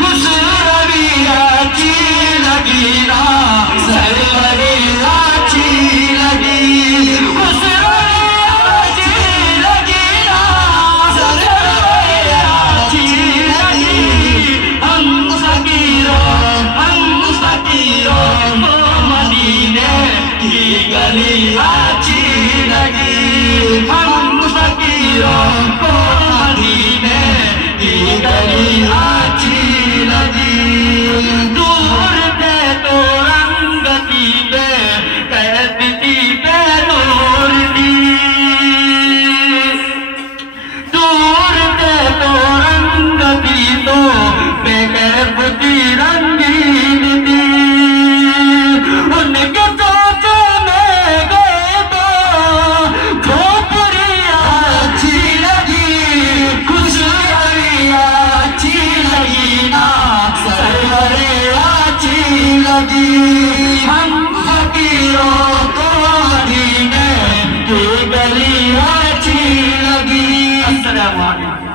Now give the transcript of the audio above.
खुशरवी अच्छी लगी ना सरवरे अच्छी लगी खुशरवी अच्छी लगी ना सरवरे अच्छी लगी हम फकीरों को मदीने की गली अच्छी लगी हम फकीरों को मदीने की गली अच्छी लगी दूर पे तो रंगती पे कहती पे नूर दी दूर पे तो रंगती तो पे कहती रंगीन दी उनके सोचे में गए तो खोपड़ी अच्छी लगी खुशबू अच्छी लगी ना सरवरे अच्छी लगी हम फकीरों को मदीने की गली अच्छी लगी। अस्सलाम वालेकुम।